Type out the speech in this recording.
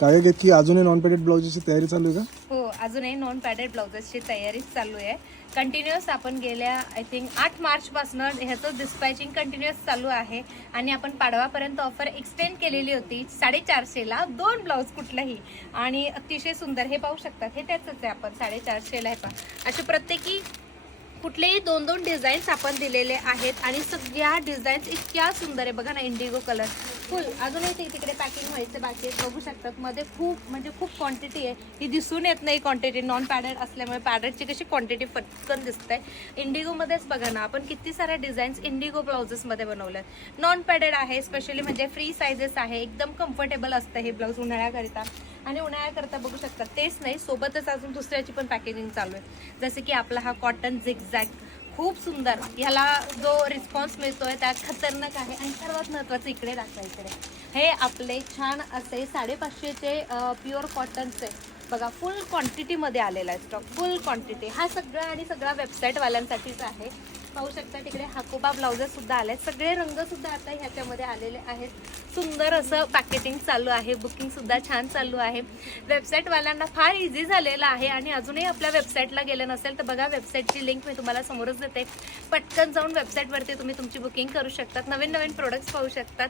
काय काय की अजूनही नॉन पॅडेड ब्लाउजची तयारी चालू आहे का? हो, अजूनही नॉन पॅडेड ब्लाउजेसची तयारी चालू आहे. कंटिन्युअस आपण गेल्या आय थिंक 8 मार्चपासून ह्याचं डिस्पॅचिंग कंटिन्युअस चालू आहे आणि आपण पाडवापर्यंत ऑफर एक्सटेंड केलेली होती 450ला 2 ब्लाऊज कुठलाही आणि अतिशय सुंदर. हे पाहू शकतात, हे त्याचंच आहे. आपण 450ला आहे पहा, असे प्रत्येकी कुठलेही 2-2 डिझाईन्स आपण दिलेले आहेत आणि सगळ्या डिझाईन्स इतक्या सुंदर आहे. बघा ना, इंडिगो कलर फुल. अजूनही ते तिकडे पॅकिंग व्हायचं बाकी आहे, बघू शकतात. मध्ये खूप म्हणजे खूप क्वांटिटी आहे, ही दिसून येत नाही क्वांटिटी नॉन पॅडेड असल्यामुळे. पॅडेडची कशी क्वांटिटी पटकन दिसते. इंडिगोमध्येच बघा ना, आपण किती साऱ्या डिझाईन्स इंडिगो ब्लाउजेसमध्ये बनवल्यात. नॉन पॅडेड आहे, स्पेशली म्हणजे फ्री सायझेस आहे. एकदम कम्फर्टेबल असतं हे ब्लाऊज उन्हाळ्याकरिता. आणि उन्हाळ्याकरता बघू शकतात. तेच नाही, सोबतच अजून दुसऱ्याची पण पॅकेजिंग चालू आहे. जसे की आपला हा कॉटन झिगझॅग खूप सुंदर, ह्याला जो रिस्पॉन्स मिळतोय त्या खतरनाक आहे. आणि सर्वात महत्त्वाचं इकडे दाखवा, इकडे हे आपले छान असे 550चे प्युअर कॉटनचे बघा, फुल क्वांटिटीमध्ये आलेला आहे स्टॉक, फुल क्वांटिटी. हा सगळा आणि सगळा वेबसाईटवाल्यांसाठीच आहे. पाहू शकता तिकडे हाकोबा ब्लाउजेस सुद्धा आले, सगळे रंग सुद्धा आता ह्याच्यामध्ये आलेले आहेत. सुंदर असं पॅकेटिंग चालू आहे, बुकिंग सुद्धा छान चालू आहे. वेबसाईटवाल्यांना फार इझी झालेलं आहे. आणि अजूनही आपल्या वेबसाईटला गेलं नसेल तर बघा, वेबसाईटची लिंक मी तुम्हाला समोरच देते. पटकन जाऊन वेबसाईटवरती तुम्ही तुमची बुकिंग करू शकतात, नवीन नवीन प्रोडक्ट्स पाहू शकतात.